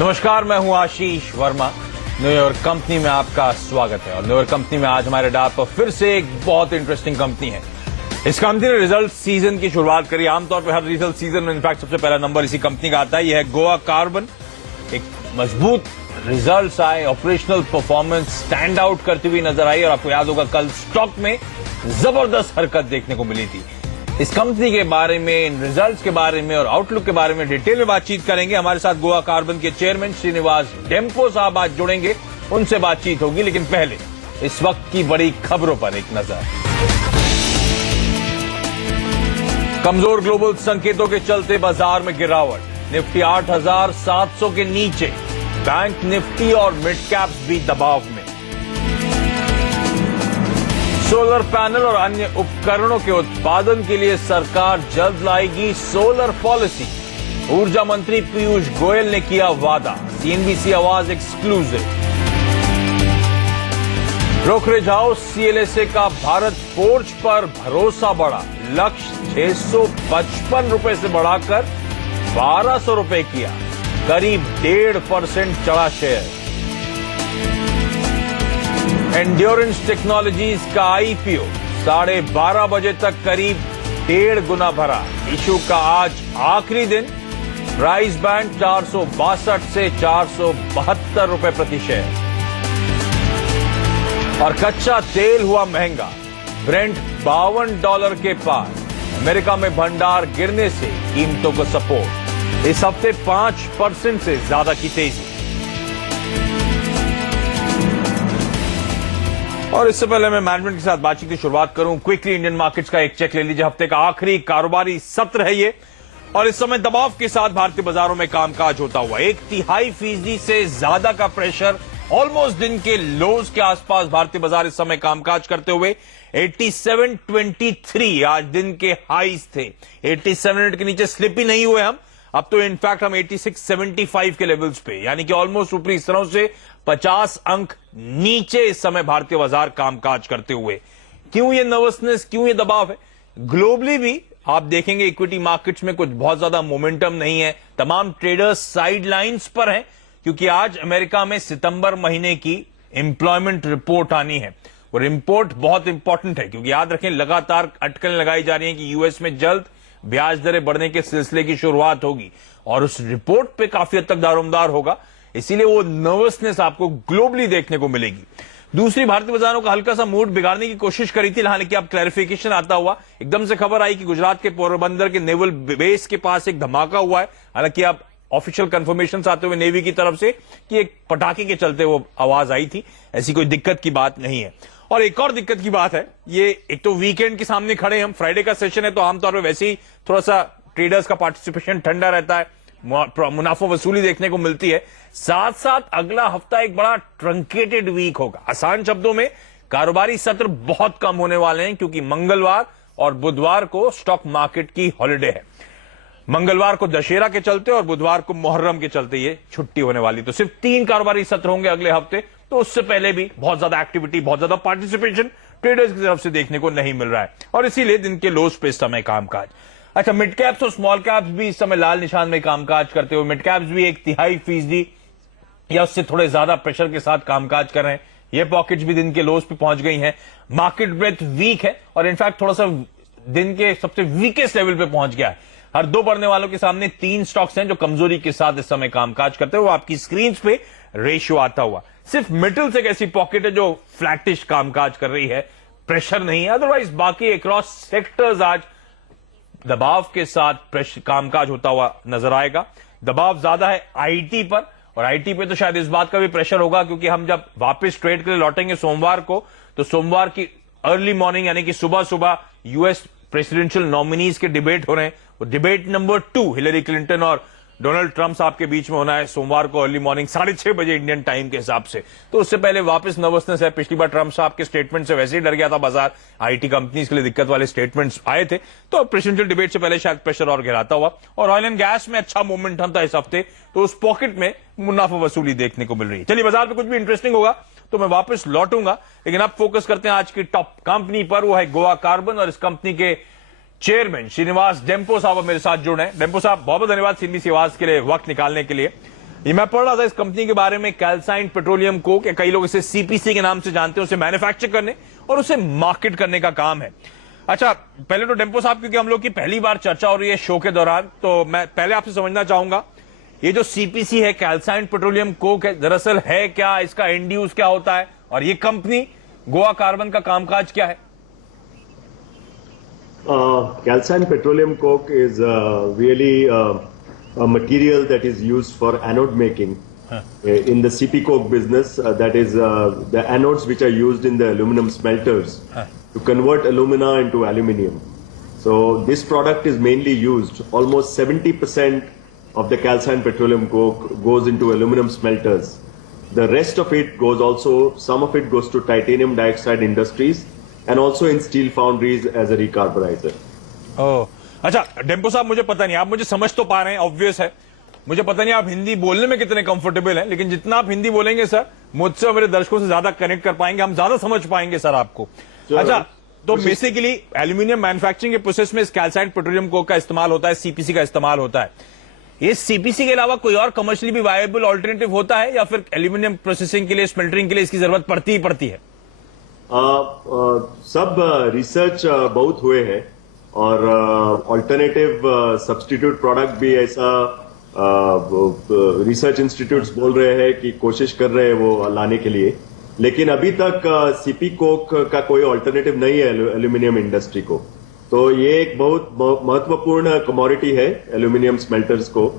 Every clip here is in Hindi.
नमस्कार, मैं हूं आशीष वर्मा। न्यूयॉर्क कंपनी में आपका स्वागत है। और न्यूयॉर्क कंपनी में आज हमारे डाल पर फिर से एक बहुत इंटरेस्टिंग कंपनी है। इस कंपनी ने रिजल्ट सीजन की शुरुआत करी। आमतौर पर हर रिजल्ट सीजन में इनफैक्ट सबसे पहला नंबर इसी कंपनी का आता है। यह है गोवा कार्बन। एक मजबूत रिजल्ट्स आए, ऑपरेशनल परफॉर्मेंस स्टैंड आउट करती हुई नजर आई और आपको याद होगा कल स्टॉक में जबरदस्त हरकत देखने को मिली थी। इस कंपनी के बारे में, इन रिजल्ट्स के बारे में और आउटलुक के बारे में डिटेल में बातचीत करेंगे। हमारे साथ गोवा कार्बन के चेयरमैन श्रीनिवास डेम्पो साहब आज जुड़ेंगे, उनसे बातचीत होगी। लेकिन पहले इस वक्त की बड़ी खबरों पर एक नजर। कमजोर ग्लोबल संकेतों के चलते बाजार में गिरावट। निफ्टी 8,700 के नीचे, बैंक निफ्टी और मिड कैप्स भी दबाव में। सोलर पैनल और अन्य उपकरणों के उत्पादन के लिए सरकार जल्द लाएगी सोलर पॉलिसी। ऊर्जा मंत्री पीयूष गोयल ने किया वादा। सीएनबीसी आवाज एक्सक्लूसिव। ब्रोकरेज हाउस सीएलएसए का भारत फोर्ज पर भरोसा बढ़ा। लक्ष्य 655 रुपए से बढ़ाकर 1200 रुपए किया। करीब 1.5% चढ़ा शेयर। एंड्योरेंस टेक्नोलॉजीज का आईपीओ 12:30 बजे तक करीब 1.5 गुना भरा। इशू का आज आखिरी दिन। प्राइस बैंड 462 से 472 रुपए प्रति शेयर। और कच्चा तेल हुआ महंगा। ब्रेंट $52 के पार। अमेरिका में भंडार गिरने से कीमतों को सपोर्ट। इस हफ्ते 5% से ज्यादा की तेजी। और इससे पहले मैं मैनेजमेंट के साथ बातचीत की शुरुआत करूं, क्विकली इंडियन मार्केट्स का एक चेक ले लीजिए। हफ्ते का आखिरी कारोबारी सत्र है ये, और इस समय दबाव के साथ भारतीय बाजारों में कामकाज होता हुआ 0.5% से ज्यादा का प्रेशर ऑलमोस्ट दिन के लोज के आसपास भारतीय बाजार इस समय कामकाज करते हुए 87.23 आज दिन के हाईज थे। 87 के नीचे स्लिप ही नहीं हुए हम। अब तो इनफैक्ट हम 86.75 के लेवल्स पे, यानी कि ऑलमोस्ट ऊपरी स्तरों से 50 अंक नीचे इस समय भारतीय बाजार कामकाज करते हुए। क्यों ये नर्वसनेस, क्यों ये दबाव है? ग्लोबली भी आप देखेंगे इक्विटी मार्केट्स में कुछ बहुत ज्यादा मोमेंटम नहीं है। तमाम ट्रेडर्स साइड लाइन्स पर हैं, क्योंकि आज अमेरिका में सितंबर महीने की एम्प्लॉयमेंट रिपोर्ट आनी है। और रिपोर्ट बहुत इंपॉर्टेंट है, क्योंकि याद रखें लगातार अटकलें लगाई जा रही हैं कि यूएस में जल्द ब्याज दरें बढ़ने के सिलसिले की शुरुआत होगी और उस रिपोर्ट पे काफी हद तक दारोमदार होगा। इसीलिए वो नर्वसनेस आपको ग्लोबली देखने को मिलेगी। दूसरी, भारतीय बाजारों का हल्का सा मूड बिगाड़ने की कोशिश करी थी, हालांकि अब क्लैरिफिकेशन आता हुआ एकदम से खबर आई कि गुजरात के पोरबंदर के नेवल बेस के पास एक धमाका हुआ है। हालांकि अब ऑफिशियल कंफर्मेशन आते हुए नेवी की तरफ से कि एक पटाखे के चलते वो आवाज आई थी, ऐसी कोई दिक्कत की बात नहीं है। और एक और दिक्कत की बात है, ये एक तो वीकेंड के सामने खड़े हम, फ्राइडे का सेशन है, तो आमतौर पर वैसे ही थोड़ा सा ट्रेडर्स का पार्टिसिपेशन ठंडा रहता है, मुनाफा वसूली देखने को मिलती है। साथ साथ अगला हफ्ता एक बड़ा ट्रंकेटेड वीक होगा। आसान शब्दों में कारोबारी सत्र बहुत कम होने वाले हैं, क्योंकि मंगलवार और बुधवार को स्टॉक मार्केट की हॉलिडे है। मंगलवार को दशहरा के चलते और बुधवार को मुहर्रम के चलते ये छुट्टी होने वाली। तो सिर्फ 3 कारोबारी सत्र होंगे अगले हफ्ते। तो उससे पहले भी बहुत ज्यादा एक्टिविटी, बहुत ज्यादा पार्टिसिपेशन ट्रेडर्स की तरफ से देखने को नहीं मिल रहा है, और इसीलिए दिन के लोज पे इस समय कामकाज। अच्छा, मिड कैप्स और स्मॉल कैप्स भी इस समय लाल निशान में कामकाज करते हुए, मिड कैप्स भी 0.5% या उससे थोड़े ज्यादा प्रेशर के साथ कामकाज कर रहे हैं। ये पॉकेट्स भी दिन के लोज पे पहुंच गई हैं। मार्केट ब्रेथ वीक है और इनफैक्ट थोड़ा सा दिन के सबसे वीकेस्ट लेवल पे पहुंच गया है। हर 2 बढ़ने वालों के सामने 3 स्टॉक्स हैं जो कमजोरी के साथ इस समय कामकाज करते हुए आपकी स्क्रीन पे रेशियो आता हुआ। सिर्फ मेटल्स एक ऐसी पॉकेट है जो फ्लैटिश कामकाज कर रही है, प्रेशर नहीं है। अदरवाइज बाकी अक्रॉस सेक्टर्स आज दबाव के साथ कामकाज होता हुआ नजर आएगा। दबाव ज्यादा है आईटी पर, और आईटी पे तो शायद इस बात का भी प्रेशर होगा, क्योंकि हम जब वापस ट्रेड के लिए लौटेंगे सोमवार को, तो सोमवार की अर्ली मॉर्निंग यानी कि सुबह सुबह यूएस प्रेसिडेंशियल नॉमिनीज के डिबेट हो रहे हैं। वो डिबेट नंबर 2 हिलरी क्लिंटन और डोनाल्ड ट्रंप साहब के बीच में होना है सोमवार को अर्ली मॉर्निंग 6:30 बजे इंडियन टाइम के हिसाब से। तो उससे पहले वापस नर्वसनेस है। पिछली बार ट्रंप साहब के स्टेटमेंट से वैसे ही डर गया था बाजार, आईटी कंपनीज के लिए दिक्कत वाले स्टेटमेंट्स आए थे, तो प्रेसिडेंशियल डिबेट से पहले शायद प्रेशर और गिराता हुआ। और ऑयल एंड गैस में अच्छा मोमेंटम था इस हफ्ते, तो उस पॉकेट में मुनाफा वसूली देखने को मिल रही है। चलिए, बाजार पे कुछ भी इंटरेस्टिंग होगा तो मैं वापस लौटूंगा, लेकिन अब फोकस करते हैं आज की टॉप कंपनी पर। वो है गोवा कार्बन, और इस कंपनी के चेयरमैन श्रीनिवास डेम्पो साहब मेरे साथ जुड़े हैं। डेम्पो साहब, बहुत बहुत धन्यवाद सीएनबीसी आवाज के लिए वक्त निकालने के लिए। ये मैं पढ़ रहा था इस कंपनी के बारे में, कैल्साइंट पेट्रोलियम कोक, कई लोग इसे सीपीसी के नाम से जानते हैं, उसे मैन्युफैक्चर करने और उसे मार्केट करने का काम है। अच्छा, पहले तो डेम्पो साहब, क्योंकि हम लोग की पहली बार चर्चा हो रही है शो के दौरान, तो मैं पहले आपसे समझना चाहूंगा ये जो सीपीसी है, कैल्साइंट पेट्रोलियम कोक है, दरअसल है क्या, इसका एंड यूज क्या होता है, और ये कंपनी गोवा कार्बन का कामकाज क्या है? Calcined petroleum coke is really a material that is used for anode making. In the CP coke business, that is the anodes which are used in the aluminum smelters to convert alumina into aluminium. So this product is mainly used. Almost 70% of the calcined petroleum coke goes into aluminum smelters. The rest of it goes also, some of it goes to titanium dioxide industries and also in steel foundries as a recarburizer. अच्छा डेम्पो साहब, मुझे पता नहीं, आप मुझे समझ तो पा रहे हैं, ऑब्वियस है, मुझे पता नहीं आप हिंदी बोलने में कितने कंफर्टेबल हैं, लेकिन जितना आप हिंदी बोलेंगे सर, मुझसे और मेरे दर्शकों से ज्यादा कनेक्ट कर पाएंगे, हम ज्यादा समझ पाएंगे सर आपको। अच्छा, तो बेसिकली एल्यूमिनियम मैन्युफैक्चरिंग के प्रोसेस में इस कैल्साइंट पेट्रोलियम कोक का इस्तेमाल होता है, सीपीसी का इस्तेमाल होता है। ये सीपीसी के अलावा कोई और कमर्शियली भी वायबल ऑल्टरनेटिव होता है, या फिर एल्यूमिनियम प्रोसेसिंग के लिए, स्मेल्टरिंग के लिए इसकी जरूरत पड़ती ही पड़ती है? सब रिसर्च बहुत हुए हैं और ऑल्टरनेटिव सब्स्टिट्यूट प्रोडक्ट भी ऐसा रिसर्च इंस्टीट्यूट्स बोल रहे हैं कि कोशिश कर रहे हैं वो लाने के लिए, लेकिन अभी तक सीपी कोक का कोई ऑल्टरनेटिव नहीं है एल्यूमिनियम इंडस्ट्री को। तो ये एक बहुत महत्वपूर्ण कमोडिटी है एल्यूमिनियम स्मेल्टर्स को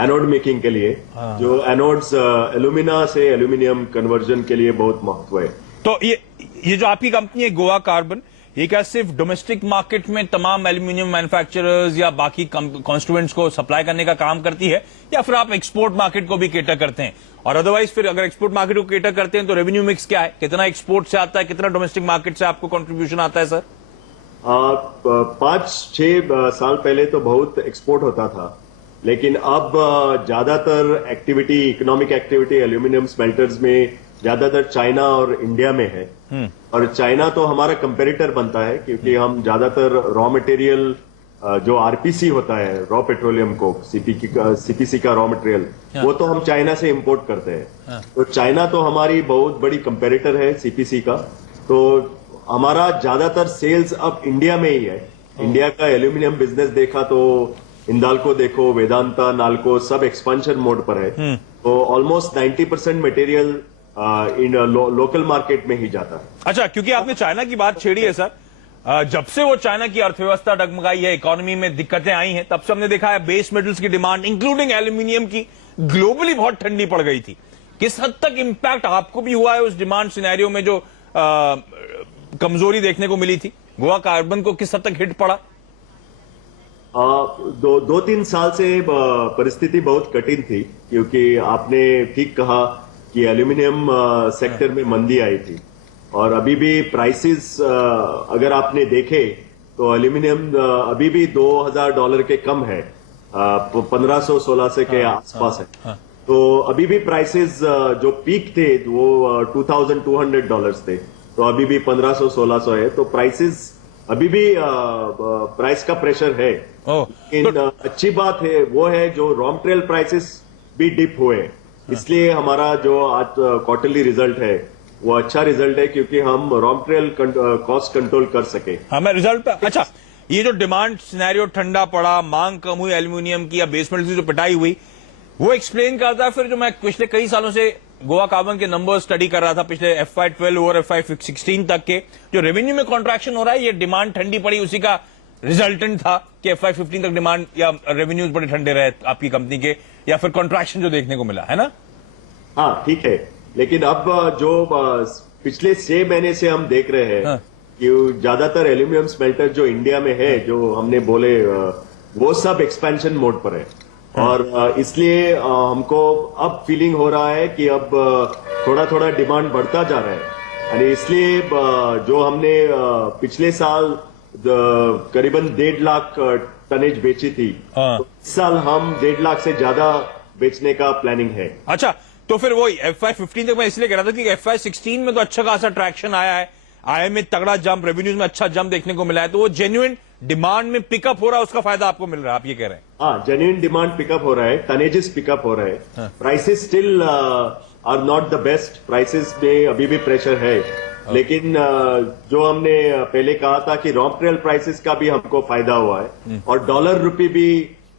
एनोड मेकिंग के लिए, जो एनोड्स एल्यूमिना से एल्यूमिनियम कन्वर्जन के लिए बहुत महत्व है। तो ये जो आपकी कंपनी है गोवा कार्बन, ये क्या सिर्फ डोमेस्टिक मार्केट में तमाम एल्यूमिनियम मैन्युफैक्चरर्स या बाकी कॉन्स्टिट्यूएंट्स को सप्लाई करने का काम करती है, या फिर आप एक्सपोर्ट मार्केट को भी केटर करते हैं? और अदरवाइज फिर अगर एक्सपोर्ट मार्केट को केटर करते हैं तो रेवेन्यू मिक्स क्या है, कितना एक्सपोर्ट से आता है, कितना डोमेस्टिक मार्केट से आपको कंट्रीब्यूशन आता है सर? 5-6 साल पहले तो बहुत एक्सपोर्ट होता था, लेकिन अब ज्यादातर activity, economic activity aluminium smelters में ज्यादातर चाइना और इंडिया में है। और चाइना तो हमारा कंपेरेटर बनता है, क्योंकि हम ज्यादातर रॉ मटेरियल जो आरपीसी होता है, रॉ पेट्रोलियम कोक, सीपीसी का रॉ मटेरियल, वो तो हम चाइना से इंपोर्ट करते हैं। तो चाइना तो हमारी बहुत बड़ी कंपेरेटर है सीपीसी का। तो हमारा ज्यादातर सेल्स अब इंडिया में ही है। इंडिया का एल्यूमिनियम बिजनेस देखा तो हिंदाल्को देखो, वेदांता, नाल्को, सब एक्सपेंशन मोड पर है। तो almost 90% material in local market में ही जाता है। अच्छा, क्योंकि आपने चाइना की बात छेड़ी है सर, जब से वो चाइना की अर्थव्यवस्था डगमगाई है, इकोनॉमी में दिक्कतें आई हैं, तब से हमने देखा है बेस मेटल्स की डिमांड इंक्लूडिंग एल्यूमिनियम की ग्लोबली बहुत ठंडी पड़ गई थी। किस हद तक इंपैक्ट आपको भी हुआ है उस डिमांड सिनेरियो में जो कमजोरी देखने को मिली थी? गोवा कार्बन को किस हद तक हिट पड़ा? 2-3 साल से परिस्थिति बहुत कठिन थी, क्योंकि आपने ठीक कहा कि एल्यूमिनियम सेक्टर में मंदी आई थी, और अभी भी प्राइसेस अगर आपने देखे तो एल्यूमिनियम अभी भी $2,000 के कम है, 1500-1600 के आसपास है। तो अभी भी प्राइसेस जो पीक थे वो $2,200 थे, तो अभी भी 1500-1600 है। तो प्राइसेस अभी भी प्राइस का प्रेशर है। लेकिन अच्छी बात है वो है जो रॉ मटेरियल प्राइसेस भी डिप हुए, इसलिए हमारा जो आज क्वार्टरली रिजल्ट है वो अच्छा रिजल्ट है, क्योंकि हम रॉ मटेरियल कॉस्ट कंट्रोल कर सके। हमें रिजल्ट पे अच्छा, ये जो डिमांड सिनेरियो ठंडा पड़ा, मांग कम हुई एल्यूमिनियम की या बेसमेंट की जो पिटाई हुई, वो एक्सप्लेन करता है फिर जो मैं पिछले कई सालों से गोवा कार्बन के नंबर स्टडी कर रहा था, पिछले FY12 और FY16 तक के जो रेवेन्यू में कॉन्ट्रैक्शन हो रहा है, ये डिमांड ठंडी पड़ी उसी का रिजल्टेंट था कि FY15 तक डिमांड या रेवेन्यूज बड़े ठंडे रहे आपकी कंपनी के, या फिर कॉन्ट्रैक्शन जो देखने को मिला है ना? हाँ ठीक है, लेकिन अब जो पिछले 6 महीने से हम देख रहे हैं कि ज्यादातर एल्यूमिनियम स्मेल्टर जो इंडिया में है, जो हमने बोले, वो सब एक्सपेंशन मोड पर है। और इसलिए हमको अब फीलिंग हो रहा है कि अब थोड़ा थोड़ा डिमांड बढ़ता जा रहा है। और इसलिए जो हमने पिछले साल करीबन 1.5 लाख टनेज बेची थी, तो इस साल हम 1.5 लाख से ज्यादा बेचने का प्लानिंग है। अच्छा, तो फिर वही FY15 तक मैं इसलिए कह रहा था कि FY16 में तो अच्छा खासा ट्रैक्शन आया है, आय में तगड़ा जंप, रेवेन्यूज में अच्छा जंप देखने को मिला है, तो वो जेन्युइन डिमांड में पिकअप हो रहा है, उसका फायदा आपको मिल रहा है, आप ये कह रहे हैं? हाँ, जेन्युइन डिमांड पिकअप हो रहा है, टनेजेस पिकअप हो रहे हैं, prices still are not the best, prices में अभी भी प्रेशर है, लेकिन जो हमने पहले कहा था कि रॉ मटेरियल प्राइसेस का भी हमको फायदा हुआ है, और डॉलर रुपी भी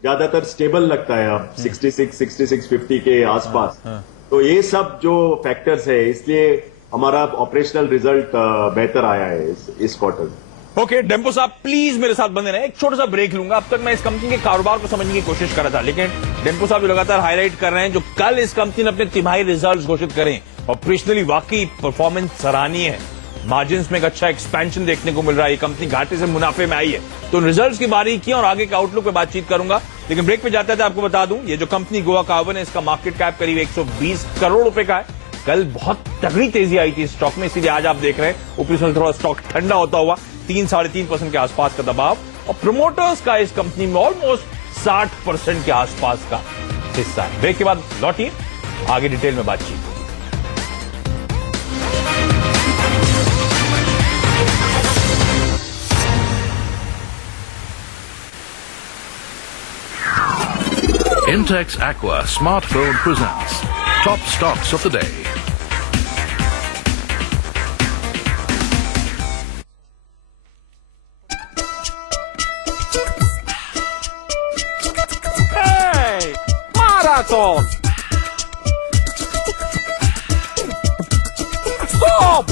ज्यादातर स्टेबल लगता है अब 66-50 के आसपास। तो ये सब जो फैक्टर्स है, इसलिए हमारा ऑपरेशनल रिजल्ट बेहतर आया है इस क्वार्टर। ओके, डेम्पो साहब प्लीज मेरे साथ बने रहें, एक छोटा सा ब्रेक लूंगा। अब तक मैं इस कंपनी के कारोबार को समझने की कोशिश कर रहा था, लेकिन डेम्पो साहब जो लगातार हाईलाइट कर रहे हैं, जो कल इस कंपनी ने अपने तिमाही रिजल्ट्स घोषित करें, ऑपरेशनली वाकई परफॉर्मेंस सराहनीय है, मार्जिन्स में एक अच्छा एक्सपेंशन देखने को मिल रहा है, ये कंपनी घाटे से मुनाफे में आई है। तो रिजल्ट्स की बारीकियां और आगे के आउटलुक पे बातचीत करूंगा, लेकिन ब्रेक पे जाते थे आपको बता दूं, ये जो कंपनी गोवा कार्बन है, इसका मार्केट कैप करीब 120 करोड़ रुपए का है। कल बहुत तगड़ी तेजी आई थी स्टॉक में, इसीलिए आज आप देख रहे हैं ऊपरी से थोड़ा स्टॉक ठंडा होता हुआ 3-3.5% के आसपास का दबाव, और प्रोमोटर्स का इस कंपनी में ऑलमोस्ट 60% के आसपास का हिस्सा है। ब्रेक के बाद लौटिए, आगे डिटेल में बातचीत। Intex Aqua Smartphone presents Top Stocks of the Day. Hey! Marathon! Stop!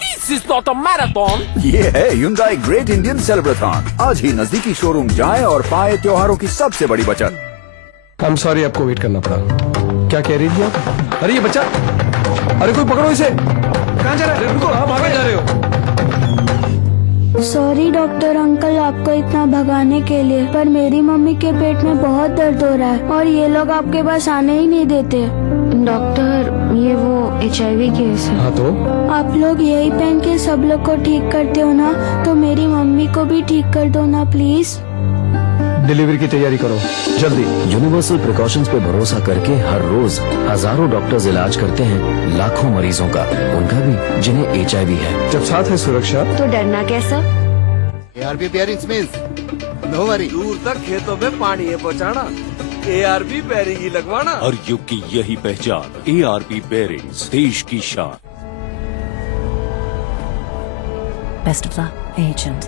This is not a marathon! ये है Hyundai ग्रेट इंडियन सेलिब्रेथॉन। आज ही नजदीकी शोरूम जाएं और पाएं त्योहारों की सबसे बड़ी बचत। I'm sorry आपको वेट करना पड़ा। क्या कह रही थी आप? अरे ये बच्चा, अरे कोई पकड़ो इसे। कहाँ जा रहा है? रुको, आप भागे जा रहे हो। सॉरी डॉक्टर अंकल आपको इतना भगाने के लिए, पर मेरी मम्मी के पेट में बहुत दर्द हो रहा है और ये लोग आपके पास आने ही नहीं देते। डॉक्टर, ये वो HIV केस है। हाँ तो? आप लोग यही पहन के सब लोग को ठीक करते हो ना, तो मेरी मम्मी को भी ठीक कर दो ना प्लीज। डिलीवरी की तैयारी करो जल्दी। यूनिवर्सल प्रिकॉशंस पे भरोसा करके हर रोज हजारों डॉक्टर्स इलाज करते हैं लाखों मरीजों का, उनका भी जिन्हें HIV है। जब साथ है सुरक्षा तो डरना कैसा? ARP bearings means no worry. दूर तक खेतों में पानी है पहुंचाना, ARP बेयरिंग ही लगवाना। हर युग की यही पहचान, ARP बेयरिंग्स, देश की शान। Best of luck, agent.